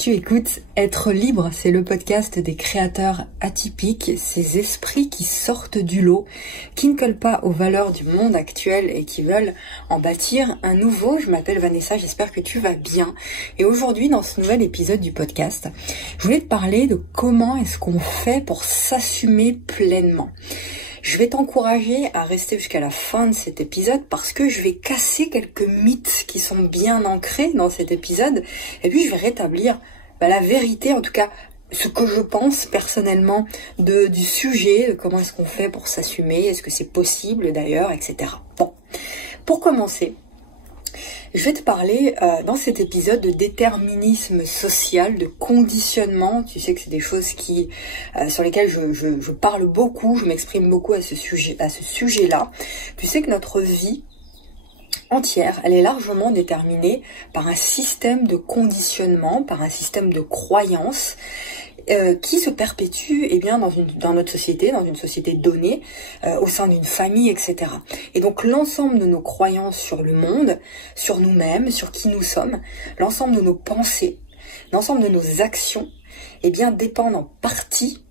Tu écoutes Être libre, c'est le podcast des créateurs atypiques, ces esprits qui sortent du lot, qui ne collent pas aux valeurs du monde actuel et qui veulent en bâtir un nouveau. Je m'appelle Vanessa, j'espère que tu vas bien. Et aujourd'hui, dans ce nouvel épisode du podcast, je voulais te parler de comment est-ce qu'on fait pour s'assumer pleinement. Je vais t'encourager à rester jusqu'à la fin de cet épisode parce que je vais casser quelques mythes qui sont bien ancrés dans cet épisode et puis je vais rétablir la vérité, en tout cas ce que je pense personnellement du sujet, de comment est-ce qu'on fait pour s'assumer, est-ce que c'est possible d'ailleurs, etc. Bon, pour commencer, je vais te parler dans cet épisode de déterminisme social, de conditionnement. Tu sais que c'est des choses sur lesquelles je parle beaucoup, je m'exprime beaucoup à ce sujet-là. Tu sais que notre vie entière, elle est largement déterminée par un système de conditionnement, par un système de croyances qui se perpétue dans notre société, dans une société donnée, au sein d'une famille, etc. Et donc l'ensemble de nos croyances sur le monde, sur nous-mêmes, sur qui nous sommes, l'ensemble de nos pensées, l'ensemble de nos actions, dépendent en partie,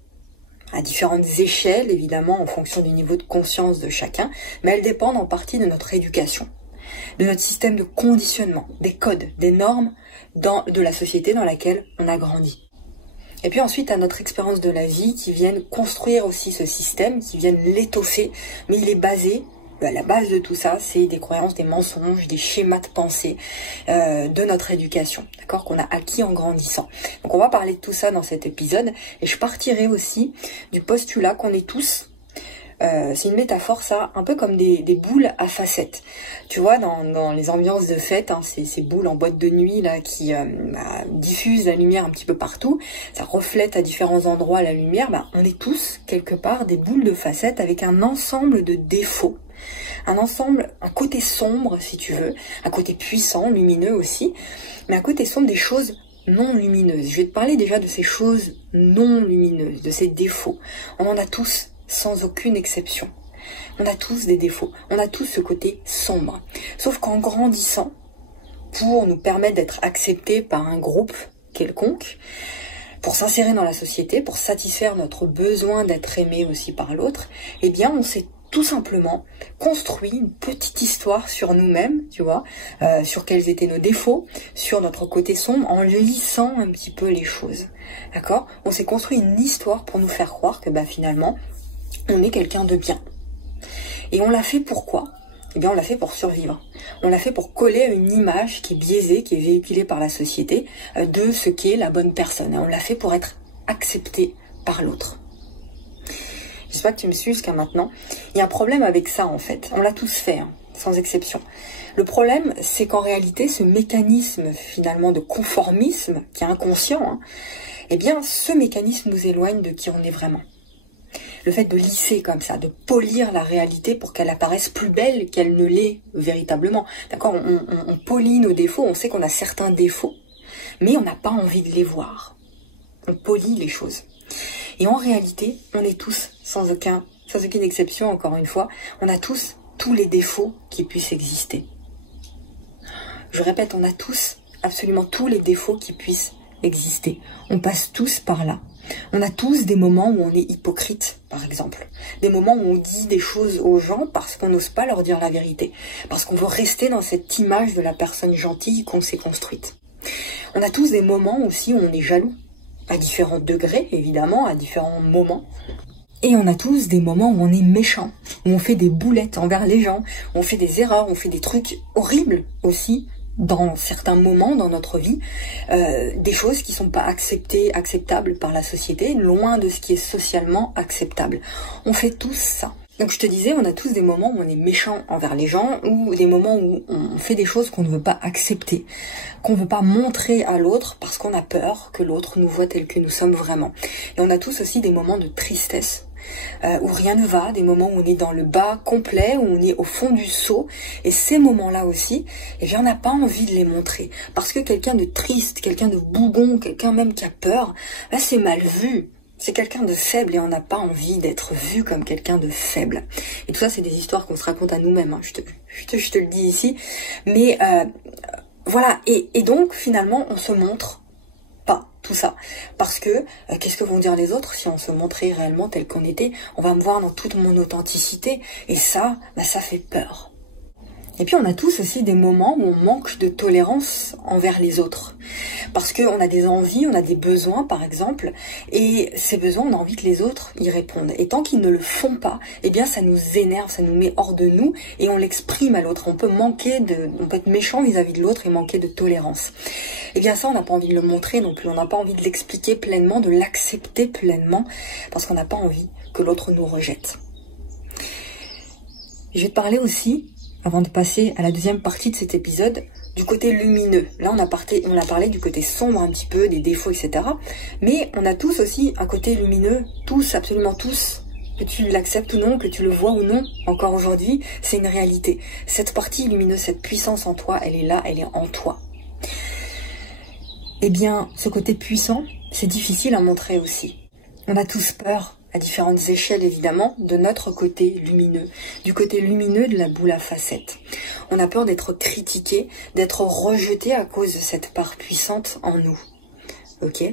à différentes échelles, évidemment, en fonction du niveau de conscience de chacun, mais elles dépendent en partie de notre éducation, de notre système de conditionnement, des codes, des normes de la société dans laquelle on a grandi. Et puis ensuite à notre expérience de la vie qui viennent construire aussi ce système, qui viennent l'étoffer, mais il est basé, la base de tout ça, c'est des croyances, des mensonges, des schémas de pensée de notre éducation, d'accord, qu'on a acquis en grandissant. Donc on va parler de tout ça dans cet épisode, et je partirai aussi du postulat qu'on est tous, c'est une métaphore ça, un peu comme des boules à facettes. Tu vois, dans les ambiances de fête, ces boules en boîte de nuit là qui diffusent la lumière un petit peu partout, ça reflète à différents endroits la lumière, on est tous quelque part des boules de facettes avec un ensemble de défauts. Un côté sombre si tu veux, un côté puissant, lumineux aussi, mais un côté sombre des choses non lumineuses. Je vais te parler déjà de ces choses non lumineuses, de ces défauts. On en a tous, sans aucune exception. On a tous des défauts, on a tous ce côté sombre. Sauf qu'en grandissant, pour nous permettre d'être acceptés par un groupe quelconque, pour s'insérer dans la société, pour satisfaire notre besoin d'être aimé aussi par l'autre, on s'est tout simplement construit une petite histoire sur nous-mêmes, tu vois, sur quels étaient nos défauts, sur notre côté sombre, en lissant un petit peu les choses. D'accord ? On s'est construit une histoire pour nous faire croire que finalement, on est quelqu'un de bien. Et on l'a fait pourquoi ? On l'a fait pour survivre. On l'a fait pour coller à une image qui est biaisée, qui est véhiculée par la société, de ce qu'est la bonne personne. Et on l'a fait pour être accepté par l'autre. J'espère que tu me suis jusqu'à maintenant. Il y a un problème avec ça en fait. On l'a tous fait, sans exception. Le problème, c'est qu'en réalité, ce mécanisme finalement de conformisme, qui est inconscient, ce mécanisme nous éloigne de qui on est vraiment. Le fait de lisser comme ça, de polir la réalité pour qu'elle apparaisse plus belle qu'elle ne l'est véritablement. D'accord, on polit nos défauts, on sait qu'on a certains défauts, mais on n'a pas envie de les voir. On polit les choses. Et en réalité, on est tous, sans aucune exception, encore une fois, on a tous les défauts qui puissent exister. Je répète, on a tous, absolument tous les défauts qui puissent exister. On passe tous par là. On a tous des moments où on est hypocrite, par exemple. Des moments où on dit des choses aux gens parce qu'on n'ose pas leur dire la vérité. Parce qu'on veut rester dans cette image de la personne gentille qu'on s'est construite. On a tous des moments aussi où on est jaloux. À différents degrés, évidemment, à différents moments. Et on a tous des moments où on est méchant. Où on fait des boulettes envers les gens. Où on fait des erreurs, on fait des trucs horribles aussi. Dans certains moments dans notre vie, des choses qui sont pas acceptables par la société, loin de ce qui est socialement acceptable. On fait tous ça. Donc je te disais, on a tous des moments où on est méchant envers les gens, ou des moments où on fait des choses qu'on ne veut pas accepter, qu'on ne veut pas montrer à l'autre parce qu'on a peur que l'autre nous voit tel que nous sommes vraiment. Et on a tous aussi des moments de tristesse, où rien ne va, des moments où on est dans le bas complet, où on est au fond du seau, et ces moments-là aussi, on n'a pas envie de les montrer, parce que quelqu'un de triste, quelqu'un de bougon, quelqu'un même qui a peur, c'est mal vu, c'est quelqu'un de faible, et on n'a pas envie d'être vu comme quelqu'un de faible. Et tout ça, c'est des histoires qu'on se raconte à nous-mêmes, je te le dis ici, mais voilà, et donc finalement, on se montre pas. tout ça. Parce que, qu'est-ce que vont dire les autres si on se montrait réellement tel qu'on était? On va me voir dans toute mon authenticité, et ça, ça fait peur. Et puis on a tous aussi des moments où on manque de tolérance envers les autres. Parce qu'on a des envies, on a des besoins par exemple, et ces besoins on a envie que les autres y répondent. Et tant qu'ils ne le font pas, eh bien ça nous énerve, ça nous met hors de nous, et on l'exprime à l'autre. On peut être méchant vis-à-vis de l'autre et manquer de tolérance. Eh bien ça on n'a pas envie de le montrer non plus, on n'a pas envie de l'expliquer pleinement, de l'accepter pleinement, parce qu'on n'a pas envie que l'autre nous rejette. Je vais te parler aussi, avant de passer à la deuxième partie de cet épisode, du côté lumineux. Là, on a parlé du côté sombre un petit peu, des défauts, etc. Mais on a tous aussi un côté lumineux, tous, absolument tous, que tu l'acceptes ou non, que tu le vois ou non, encore aujourd'hui, c'est une réalité. Cette partie lumineuse, cette puissance en toi, elle est là, elle est en toi. Eh bien, ce côté puissant, c'est difficile à montrer aussi. On a tous peur, à différentes échelles évidemment, de notre côté lumineux, du côté lumineux de la boule à facettes. On a peur d'être critiqué, d'être rejeté à cause de cette part puissante en nous. Ok?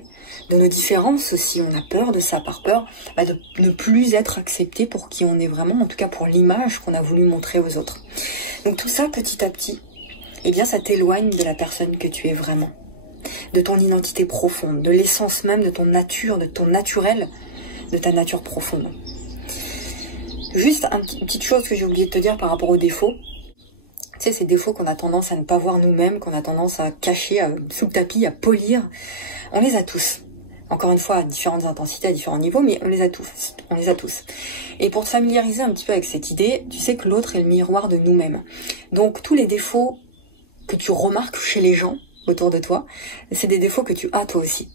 De nos différences aussi, on a peur de ça, par peur de ne plus être accepté pour qui on est vraiment, en tout cas pour l'image qu'on a voulu montrer aux autres. Donc tout ça, petit à petit, eh bien ça t'éloigne de la personne que tu es vraiment, de ton identité profonde, de l'essence même de ton nature, de ton naturel, de ta nature profonde. Juste une petite chose que j'ai oublié de te dire par rapport aux défauts. Tu sais, ces défauts qu'on a tendance à ne pas voir nous-mêmes, qu'on a tendance à cacher sous le tapis, à polir, on les a tous. Encore une fois, à différentes intensités, à différents niveaux, mais on les a tous. On les a tous. Et pour te familiariser un petit peu avec cette idée, tu sais que l'autre est le miroir de nous-mêmes. Donc tous les défauts que tu remarques chez les gens autour de toi, c'est des défauts que tu as toi aussi.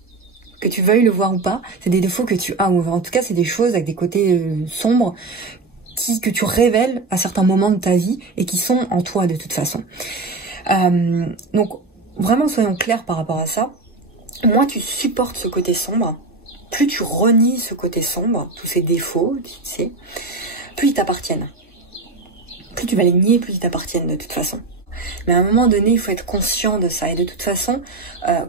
Que tu veuilles le voir ou pas, c'est des défauts que tu as, ou en tout cas c'est des choses avec des côtés sombres que tu révèles à certains moments de ta vie et qui sont en toi de toute façon. Donc vraiment soyons clairs par rapport à ça. Moins tu supportes ce côté sombre, plus tu renies ce côté sombre, tous ces défauts, tu sais, plus ils t'appartiennent. Plus tu vas les nier, plus ils t'appartiennent de toute façon. Mais à un moment donné, il faut être conscient de ça. Et de toute façon,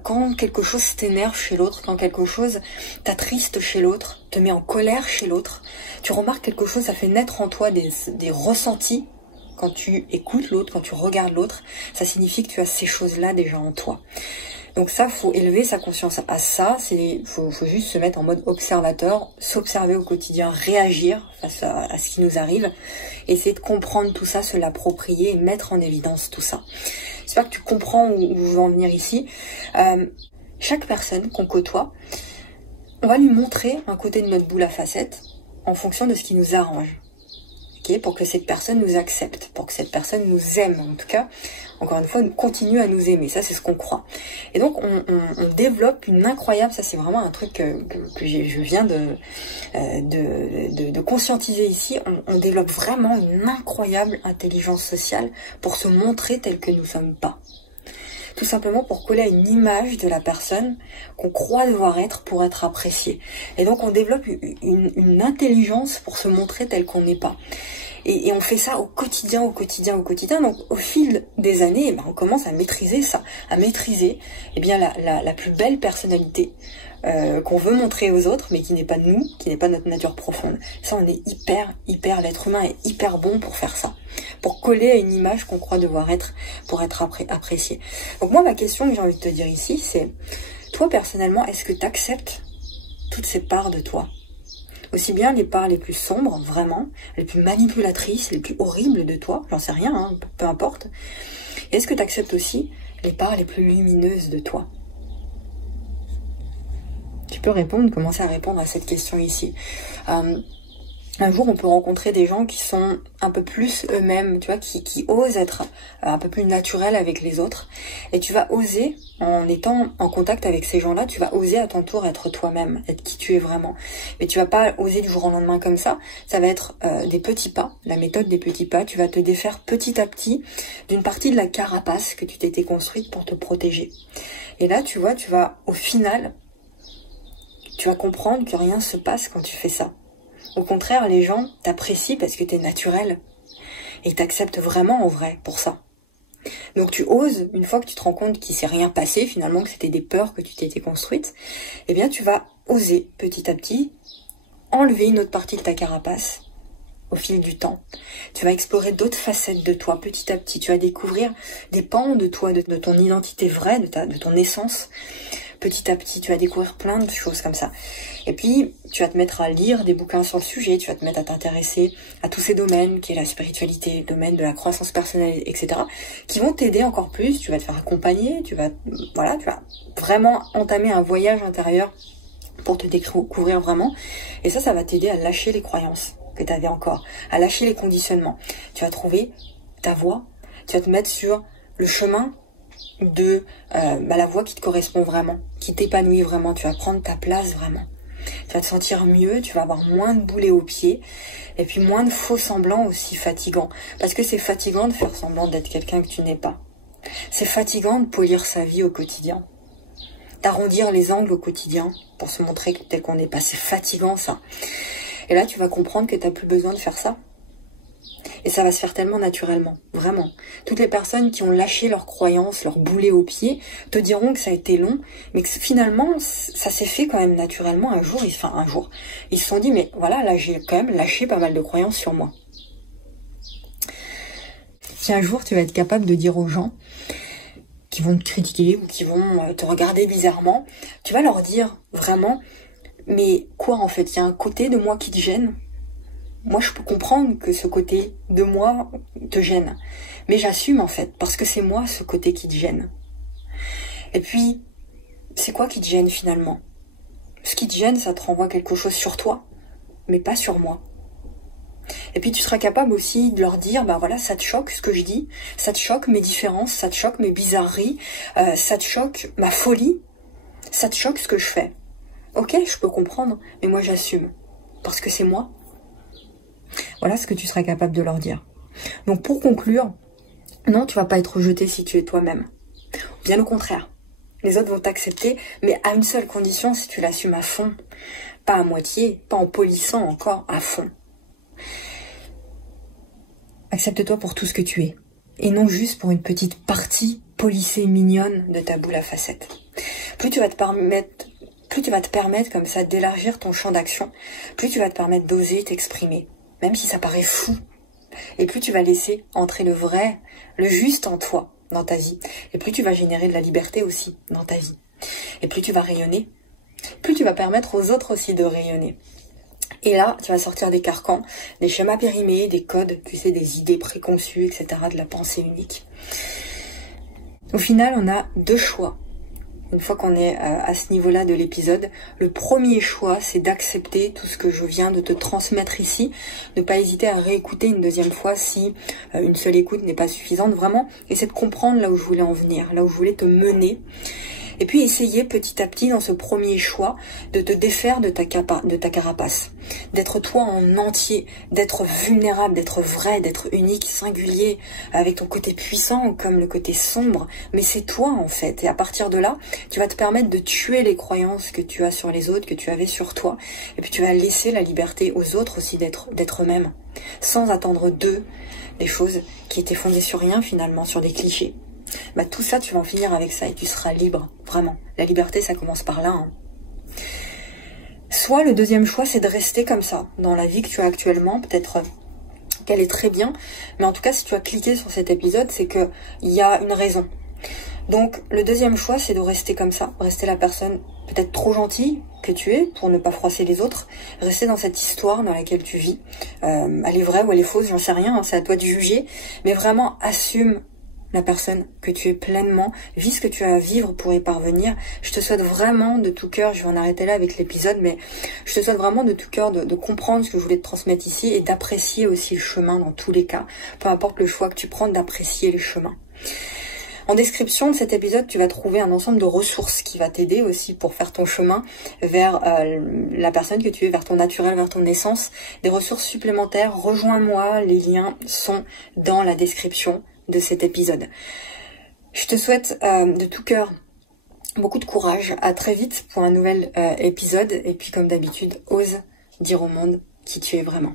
quand quelque chose t'énerve chez l'autre, quand quelque chose t'attriste chez l'autre, te met en colère chez l'autre, tu remarques quelque chose, ça fait naître en toi des ressentis. Quand tu écoutes l'autre, quand tu regardes l'autre, ça signifie que tu as ces choses-là déjà en toi. Donc ça, faut élever sa conscience à ça. Faut juste se mettre en mode observateur, s'observer au quotidien, réagir face à ce qui nous arrive, essayer de comprendre tout ça, se l'approprier et mettre en évidence tout ça. J'espère que tu comprends où je veux en venir ici. Chaque personne qu'on côtoie, on va lui montrer un côté de notre boule à facettes en fonction de ce qui nous arrange. Okay, pour que cette personne nous accepte, pour que cette personne nous aime, en tout cas, encore une fois, continue à nous aimer, ça c'est ce qu'on croit. Et donc on développe une incroyable, ça c'est vraiment un truc que je viens de conscientiser ici, on développe vraiment une incroyable intelligence sociale pour se montrer tel que nous sommes pas. Tout simplement pour coller à une image de la personne qu'on croit devoir être pour être apprécié. Et donc on développe une intelligence pour se montrer tel qu'on n'est pas. Et on fait ça au quotidien. Donc au fil des années, on commence à maîtriser ça, à maîtriser la plus belle personnalité qu'on veut montrer aux autres, mais qui n'est pas nous, qui n'est pas notre nature profonde. Ça, on est hyper, l'être humain est hyper bon pour faire ça, pour coller à une image qu'on croit devoir être, pour être apprécié. Donc moi, ma question que j'ai envie de te dire ici, c'est, toi personnellement, est-ce que tu acceptes toutes ces parts de toi? Aussi bien les parts les plus sombres, vraiment, les plus manipulatrices, les plus horribles de toi, j'en sais rien, hein, peu importe. Et est-ce que tu acceptes aussi les parts les plus lumineuses de toi? Tu peux commencer à répondre à cette question ici. Un jour, on peut rencontrer des gens qui sont un peu plus eux-mêmes, tu vois, qui osent être un peu plus naturels avec les autres. Et tu vas oser, en étant en contact avec ces gens-là, tu vas oser à ton tour être toi-même, être qui tu es vraiment. Mais tu vas pas oser du jour au lendemain comme ça. Ça va être des petits pas, la méthode des petits pas. Tu vas te défaire petit à petit d'une partie de la carapace que tu t'étais construite pour te protéger. Et là, tu vois, tu vas, au final, tu vas comprendre que rien se passe quand tu fais ça. Au contraire, les gens t'apprécient parce que t'es naturel et t'acceptent vraiment en vrai pour ça. Donc tu oses, une fois que tu te rends compte qu'il s'est rien passé finalement, que c'était des peurs que tu t'étais construites, eh bien tu vas oser petit à petit enlever une autre partie de ta carapace au fil du temps. Tu vas explorer d'autres facettes de toi petit à petit. Tu vas découvrir des pans de toi, de ton identité vraie, de ton essence. Petit à petit, tu vas découvrir plein de choses comme ça. Et puis, tu vas te mettre à lire des bouquins sur le sujet, tu vas te mettre à t'intéresser à tous ces domaines, qui est la spiritualité, le domaine de la croissance personnelle, etc., qui vont t'aider encore plus. Tu vas te faire accompagner, tu vas vraiment entamer un voyage intérieur pour te découvrir vraiment. Et ça va t'aider à lâcher les croyances que tu avais encore, à lâcher les conditionnements. Tu vas trouver ta voie, tu vas te mettre sur le chemin de la voie qui te correspond vraiment, qui t'épanouit vraiment. Tu vas prendre ta place vraiment. Tu vas te sentir mieux, tu vas avoir moins de boulets aux pieds, et puis moins de faux semblants aussi fatigants. Parce que c'est fatigant de faire semblant d'être quelqu'un que tu n'es pas. C'est fatigant de polir sa vie au quotidien. D'arrondir les angles au quotidien pour se montrer tel qu'on n'est pas. C'est fatigant ça. Et là, tu vas comprendre que tu n'as plus besoin de faire ça. Et ça va se faire tellement naturellement, vraiment. Toutes les personnes qui ont lâché leurs croyances, leurs boulets aux pieds, te diront que ça a été long, mais que finalement, ça s'est fait quand même naturellement un jour. Ils se sont dit, mais voilà, là j'ai quand même lâché pas mal de croyances sur moi. Si un jour tu vas être capable de dire aux gens qui vont te critiquer ou qui vont te regarder bizarrement, tu vas leur dire vraiment, mais quoi en fait, il y a un côté de moi qui te gêne. Moi, je peux comprendre que ce côté de moi te gêne. Mais j'assume, en fait, parce que c'est moi, ce côté qui te gêne. Et puis, c'est quoi qui te gêne, finalement? Ce qui te gêne, ça te renvoie quelque chose sur toi, mais pas sur moi. Et puis, tu seras capable aussi de leur dire, voilà, ça te choque ce que je dis, ça te choque mes différences, ça te choque mes bizarreries, ça te choque ma folie, ça te choque ce que je fais. Ok, je peux comprendre, mais moi, j'assume. Parce que c'est moi. Voilà ce que tu seras capable de leur dire. Donc pour conclure, non, tu vas pas être rejeté si tu es toi-même. Bien au contraire. Les autres vont t'accepter, mais à une seule condition, si tu l'assumes à fond. Pas à moitié, pas en polissant encore, à fond. Accepte-toi pour tout ce que tu es. Et non juste pour une petite partie polissée mignonne de ta boule à facettes. Plus tu vas te permettre comme ça d'élargir ton champ d'action, plus tu vas te permettre d'oser t'exprimer. Même si ça paraît fou. Et plus tu vas laisser entrer le vrai, le juste en toi, dans ta vie. Et plus tu vas générer de la liberté aussi dans ta vie. Et plus tu vas rayonner, plus tu vas permettre aux autres aussi de rayonner. Et là, tu vas sortir des carcans, des schémas périmés, des codes, tu sais, des idées préconçues, etc., de la pensée unique. Au final, on a deux choix. Une fois qu'on est à ce niveau-là de l'épisode, le premier choix, c'est d'accepter tout ce que je viens de te transmettre ici, ne pas hésiter à réécouter une deuxième fois si une seule écoute n'est pas suffisante, vraiment, essaie de comprendre là où je voulais en venir, là où je voulais te mener. Et puis essayer petit à petit dans ce premier choix de te défaire de ta carapace, d'être toi en entier, d'être vulnérable, d'être vrai, d'être unique, singulier, avec ton côté puissant comme le côté sombre, mais c'est toi en fait. Et à partir de là, tu vas te permettre de tuer les croyances que tu as sur les autres, que tu avais sur toi, et puis tu vas laisser la liberté aux autres aussi d'être eux-mêmes, sans attendre d'eux des choses qui étaient fondées sur rien finalement, sur des clichés. Tout ça, tu vas en finir avec ça et tu seras libre, vraiment. La liberté, ça commence par là. Hein. Soit le deuxième choix, c'est de rester comme ça, dans la vie que tu as actuellement, peut-être qu'elle est très bien, mais en tout cas, si tu as cliqué sur cet épisode, c'est qu'il y a une raison. Donc, le deuxième choix, c'est de rester comme ça, rester la personne peut-être trop gentille que tu es, pour ne pas froisser les autres, rester dans cette histoire dans laquelle tu vis. Elle est vraie ou elle est fausse, j'en sais rien, hein, c'est à toi de juger, mais vraiment assume la personne que tu es pleinement, vis ce que tu as à vivre pour y parvenir. Je te souhaite vraiment de tout cœur, je vais en arrêter là avec l'épisode, mais je te souhaite vraiment de tout cœur de comprendre ce que je voulais te transmettre ici et d'apprécier aussi le chemin dans tous les cas, peu importe le choix que tu prends, d'apprécier le chemin. En description de cet épisode, tu vas trouver un ensemble de ressources qui va t'aider aussi pour faire ton chemin vers la personne que tu es, vers ton naturel, vers ton essence. Des ressources supplémentaires, rejoins-moi, les liens sont dans la description de cet épisode. Je te souhaite de tout cœur beaucoup de courage. À très vite pour un nouvel épisode. Et puis comme d'habitude, ose dire au monde qui tu es vraiment.